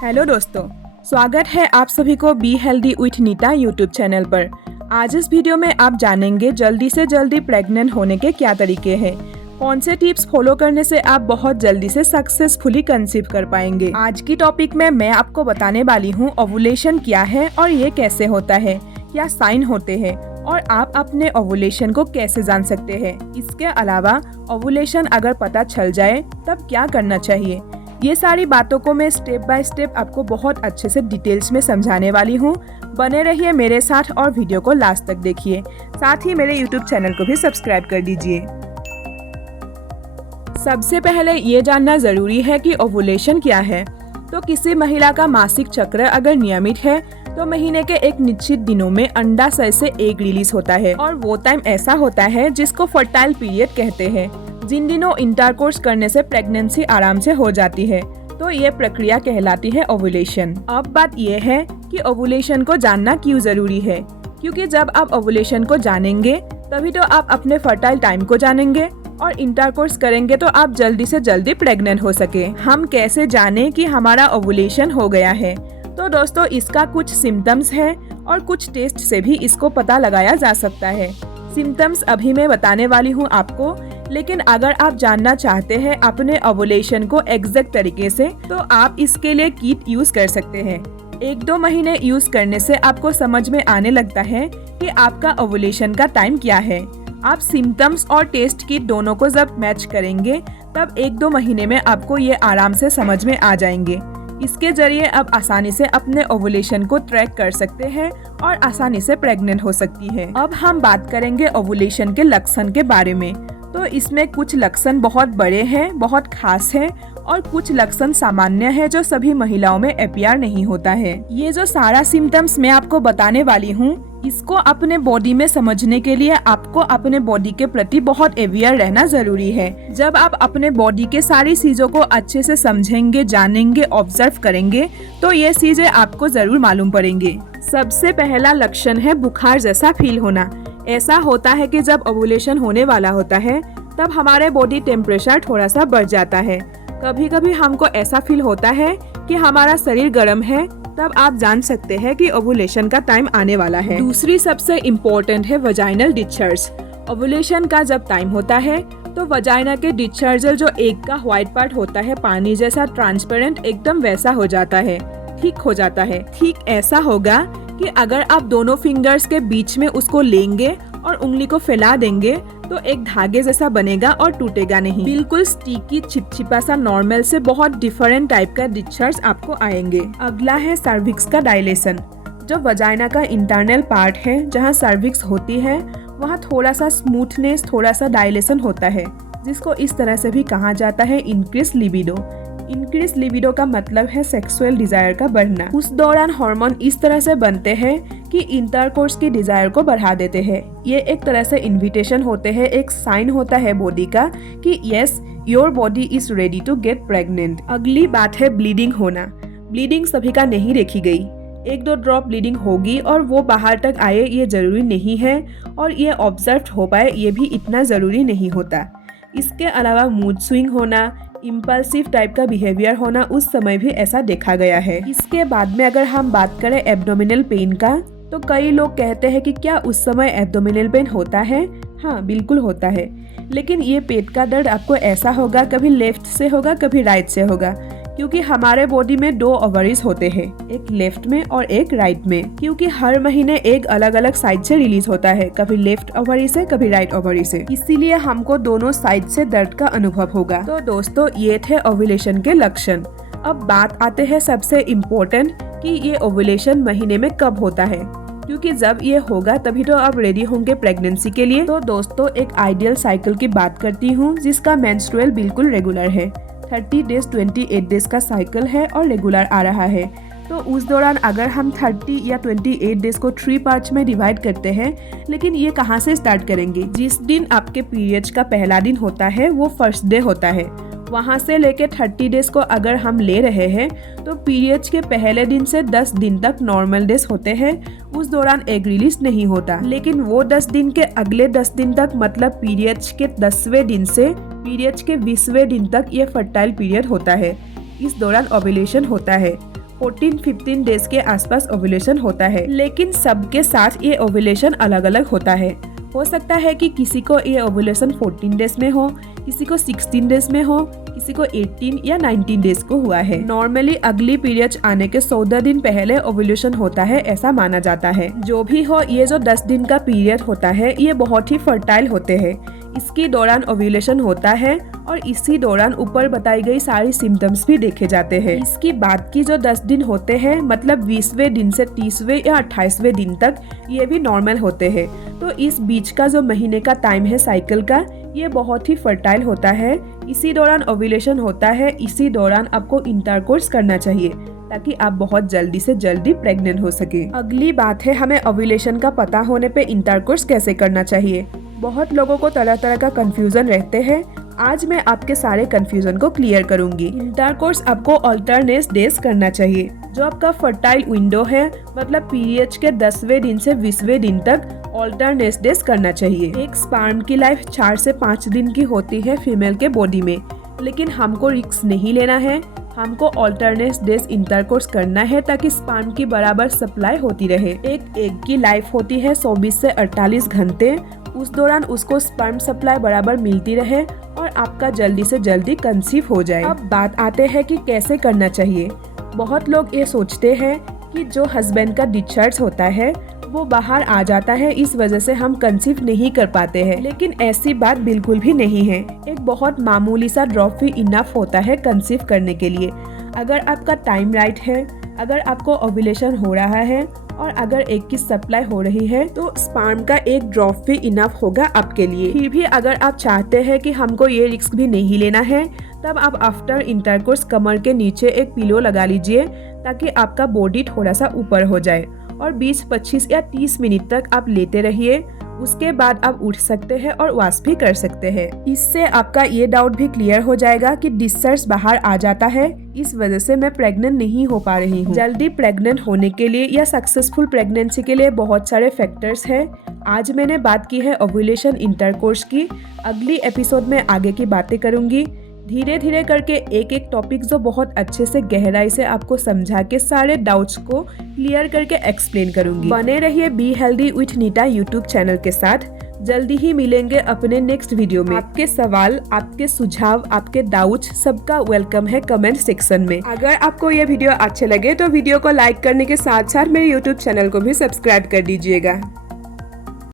Hello दोस्तों, स्वागत है आप सभी को be healthy with Neeta YouTube channel पर। आज इस वीडियो में आप जानेंगे जल्दी से जल्दी प्रेग्नेंट होने के क्या तरीके हैं, कौन से टिप्स फॉलो करने से आप बहुत जल्दी से सक्सेसफुली कंसीव कर पाएंगे। आज की टॉपिक में मैं आपको बताने वाली हूँ ओवुलेशन क्या है और ये कैसे होता है, क्या साइन होते हैं और आप अपने ओवुलेशन को कैसे जान सकते हैं। इसके अलावा ओवुलेशन अगर पता चल जाए तब क्या करना चाहिए, ये सारी बातों को मैं स्टेप बाय स्टेप आपको बहुत अच्छे से डिटेल्स में समझाने वाली हूँ। बने रहिए मेरे साथ और वीडियो को लास्ट तक देखिए। साथ ही मेरे यूट्यूब चैनल को भी सब्सक्राइब कर दीजिए। सबसे पहले ये जानना जरूरी है कि ओवुलेशन क्या है। तो किसी महिला का मासिक चक्र अगर नियमित है तो महीने के एक निश्चित दिनों में अंडाशय से एग रिलीज होता है और वो टाइम ऐसा होता है जिसको फर्टाइल पीरियड कहते हैं, जिन दिनों इंटरकोर्स करने से प्रेगनेंसी आराम से हो जाती है। तो ये प्रक्रिया कहलाती है ओवुलेशन। अब बात यह है कि ओवुलेशन को जानना क्यों जरूरी है, क्योंकि जब आप ओवुलेशन को जानेंगे तभी तो आप अपने फर्टाइल टाइम को जानेंगे और इंटरकोर्स करेंगे तो आप जल्दी से जल्दी प्रेग्नेंट हो सके। हम कैसे जाने कि हमारा ओवुलेशन हो गया है? तो दोस्तों, इसका कुछ सिम्टम्स है और कुछ टेस्ट से भी इसको पता लगाया जा सकता है। सिम्टम्स अभी मैं बताने वाली हूँ आपको, लेकिन अगर आप जानना चाहते हैं अपने ओवुलेशन को एग्जैक्ट तरीके से तो आप इसके लिए किट यूज कर सकते हैं। 1-2 महीने यूज करने से आपको समझ में आने लगता है कि आपका ओवुलेशन का टाइम क्या है। आप सिम्टम्स और टेस्ट किट दोनों को जब मैच करेंगे तब 1-2 महीने में आपको ये आराम से समझ में आ जाएंगे। इसके जरिए आप आसानी से अपने ओवुलेशन को ट्रैक कर सकते हैं और आसानी से प्रेग्नेंट हो सकती है। अब हम बात करेंगे ओवुलेशन के लक्षण के बारे में। तो इसमें कुछ लक्षण बहुत बड़े हैं, बहुत खास हैं और कुछ लक्षण सामान्य है जो सभी महिलाओं में अपीयर नहीं होता है। ये जो सारा सिम्टम्स मैं आपको बताने वाली हूँ, इसको अपने बॉडी में समझने के लिए आपको अपने बॉडी के प्रति बहुत अवेयर रहना जरूरी है। जब आप अपने बॉडी के सारी चीजों को अच्छे से समझेंगे, जानेंगे, ऑब्जर्व करेंगे तो ये चीजें आपको जरूर मालूम पड़ेंगे। सबसे पहला लक्षण है बुखार जैसा फील होना। ऐसा होता है कि जब ओवुलेशन होने वाला होता है तब हमारे बॉडी टेम्परेचर थोड़ा सा बढ़ जाता है। कभी कभी हमको ऐसा फील होता है कि हमारा शरीर गर्म है, तब आप जान सकते हैं कि ओवुलेशन का टाइम आने वाला है। दूसरी सबसे इम्पोर्टेंट है वजाइनल डिस्चार्ज। ओवुलेशन का जब टाइम होता है तो वजाइना के डिस्चार्जर जो एग का व्हाइट पार्ट होता है, पानी जैसा ट्रांसपेरेंट, एकदम वैसा हो जाता है, ठीक हो जाता है। ठीक ऐसा होगा कि अगर आप दोनों फिंगर्स के बीच में उसको लेंगे और उंगली को फैला देंगे तो एक धागे जैसा बनेगा और टूटेगा नहीं। बिल्कुल स्टिकी चिपचिपा सा नॉर्मल से बहुत डिफरेंट टाइप का डिस्चार्ज आपको आएंगे। अगला है सर्विक्स का डायलेशन। जो वजाइना का इंटरनल पार्ट है जहाँ सर्विक्स होती है वहाँ थोड़ा सा स्मूथनेस, थोड़ा सा डायलेशन होता है, जिसको इस तरह से भी कहा जाता है इंक्रीज लिबिडो। इंक्रीज लिबिडो का मतलब है सेक्सुअल डिजायर का बढ़ना। उस दौरान हार्मोन इस तरह से बनते हैं कि इंटरकोर्स की डिजायर को बढ़ा देते हैं। ये एक तरह से इन्विटेशन होते हैं, एक साइन होता है बॉडी का कि yes, your body is ready to get pregnant. अगली बात है ब्लीडिंग होना। ब्लीडिंग सभी का नहीं देखी गई। 1-2 ड्रॉप ब्लीडिंग होगी और वो बाहर तक आए ये जरूरी नहीं है, और ये ऑब्जर्व हो पाए ये भी इतना जरूरी नहीं होता। इसके अलावा मूड स्विंग होना, इम्पल्सिव टाइप का बिहेवियर होना, उस समय भी ऐसा देखा गया है। इसके बाद में अगर हम बात करें एब्डोमिनल पेन का, तो कई लोग कहते हैं कि क्या उस समय एब्डोमिनल पेन होता है? हाँ, बिल्कुल होता है, लेकिन ये पेट का दर्द आपको ऐसा होगा, कभी लेफ्ट से होगा, कभी राइट से होगा, क्योंकि हमारे बॉडी में 2 ओवरीज होते हैं, एक लेफ्ट में और एक राइट में। क्योंकि हर महीने एक अलग अलग साइड से रिलीज होता है, कभी लेफ्ट ओवरी से, कभी राइट ओवरी से, इसीलिए हमको दोनों साइड से दर्द का अनुभव होगा। तो दोस्तों, ये थे ओवुलेशन के लक्षण। अब बात आते हैं सबसे इम्पोर्टेंट कि ये ओवुलेशन महीने में कब होता है, क्योंकि जब ये होगा तभी तो आप रेडी होंगे प्रेगनेंसी के लिए। तो दोस्तों, एक आइडियल साइकिल की बात करती हूँ जिसका मेंस्ट्रुअल बिल्कुल रेगुलर है। 30 डेज 28 डेज का साइकिल है और रेगुलर आ रहा है। तो उस दौरान अगर हम 30 या 28 डेज को 3 पार्ट्स में डिवाइड करते हैं, लेकिन ये कहाँ से स्टार्ट करेंगे? जिस दिन आपके पीरियड्स का पहला दिन होता है वो फर्स्ट डे होता है। वहाँ से लेके 30 डेज को अगर हम ले रहे हैं तो पीरियड्स के पहले दिन से 10 दिन तक नॉर्मल डेज होते हैं। उस दौरान एग रिलीज नहीं होता, लेकिन वो 10 दिन के अगले 10 दिन तक, मतलब पीरियड्स के 10वें दिन से पीरियड्स के 20वें दिन तक ये फर्टाइल पीरियड होता है। इस दौरान ओवुलेशन होता है। 14-15 डेज के आसपास ओव्यूलेशन होता है, लेकिन सबके साथ ये ओव्यूलेशन अलग अलग होता है। हो सकता है कि किसी को ये ओव्यूलेशन 14 डेज में हो, किसी को 16 डेज में हो, किसी को 18 या 19 डेज को हुआ है। नॉर्मली अगली पीरियड आने के 14 दिन पहले ओव्यूलेशन होता है, ऐसा माना जाता है। जो भी हो, ये जो 10 दिन का पीरियड होता है ये बहुत ही फर्टाइल होते हैं। इसके दौरान ओव्यूलेशन होता है और इसी दौरान ऊपर बताई गई सारी सिम्टम्स भी देखे जाते हैं। इसकी बाद की जो 10 दिन होते हैं, मतलब 20वें दिन से 30वें या 28वें दिन तक, ये भी नॉर्मल होते हैं। तो इस बीच का जो महीने का टाइम है साइकिल का, ये बहुत ही फर्टाइल होता है। इसी दौरान ओव्यूलेशन होता है, इसी दौरान आपको इंटरकोर्स करना चाहिए ताकि आप बहुत जल्दी से जल्दी प्रेग्नेंट हो सके। अगली बात है, हमें ओव्यूलेशन का पता होने पे इंटरकोर्स कैसे करना चाहिए। बहुत लोगों को तरह तरह का कंफ्यूजन रहते हैं। आज मैं आपके सारे कंफ्यूजन को क्लियर करूंगी। इंटरकोर्स आपको अल्टरनेट डेज करना चाहिए। जो आपका फर्टाइल विंडो है, मतलब पीरियड्स के 10वें दिन से 20वें दिन तक अल्टरनेट डेज करना चाहिए। एक स्पर्म की लाइफ 4 से 5 दिन की होती है फीमेल के बॉडी में, लेकिन हमको रिस्क नहीं लेना है। हमको अल्टरनेट डेज इंटरकोर्स करना है ताकि स्पर्म की बराबर सप्लाई होती रहे। एक एग की लाइफ होती है 24 से 48 घंटे। उस दौरान उसको स्पर्म सप्लाई बराबर मिलती रहे और आपका जल्दी से जल्दी कंसीव हो जाए। अब बात आते हैं कि कैसे करना चाहिए। बहुत लोग ये सोचते हैं कि जो हस्बैंड का डिस्चार्ज होता है वो बाहर आ जाता है, इस वजह से हम कंसीव नहीं कर पाते हैं, लेकिन ऐसी बात बिल्कुल भी नहीं है। एक बहुत मामूली सा ड्रॉप भी इनफ होता है कंसीव करने के लिए। अगर आपका टाइम राइट है, अगर आपको ओव्यूलेशन हो रहा है और अगर एग की सप्लाई हो रही है, तो स्पर्म का एक ड्रॉप भी इनफ होगा आपके लिए। फिर भी अगर आप चाहते हैं कि हमको ये रिस्क भी नहीं लेना है, तब आप आफ्टर इंटरकोर्स कमर के नीचे एक पिलो लगा लीजिए ताकि आपका बॉडी थोड़ा सा ऊपर हो जाए और 20, 25 या 30 मिनट तक आप लेते रहिए। उसके बाद आप उठ सकते हैं और वॉश भी कर सकते हैं। इससे आपका ये डाउट भी क्लियर हो जाएगा कि डिस्चार्ज बाहर आ जाता है, इस वजह से मैं प्रेग्नेंट नहीं हो पा रही हूँ। जल्दी प्रेग्नेंट होने के लिए या सक्सेसफुल प्रेगनेंसी के लिए बहुत सारे फैक्टर्स हैं। आज मैंने बात की है ओव्यूलेशन इंटरकोर्स की। अगली एपिसोड में आगे की बातें करूंगी। धीरे धीरे करके एक एक टॉपिक जो बहुत अच्छे से गहराई से आपको समझा के सारे डाउट्स को क्लियर करके एक्सप्लेन करूंगी। बने रहिए be healthy with Neeta YouTube channel के साथ। जल्दी ही मिलेंगे अपने नेक्स्ट वीडियो में। आपके सवाल, आपके सुझाव, आपके डाउट्स सबका वेलकम है कमेंट सेक्शन में। अगर आपको ये वीडियो अच्छे लगे तो वीडियो को लाइक करने के साथ साथ मेरे यूट्यूब चैनल को भी सब्सक्राइब कर दीजिएगा।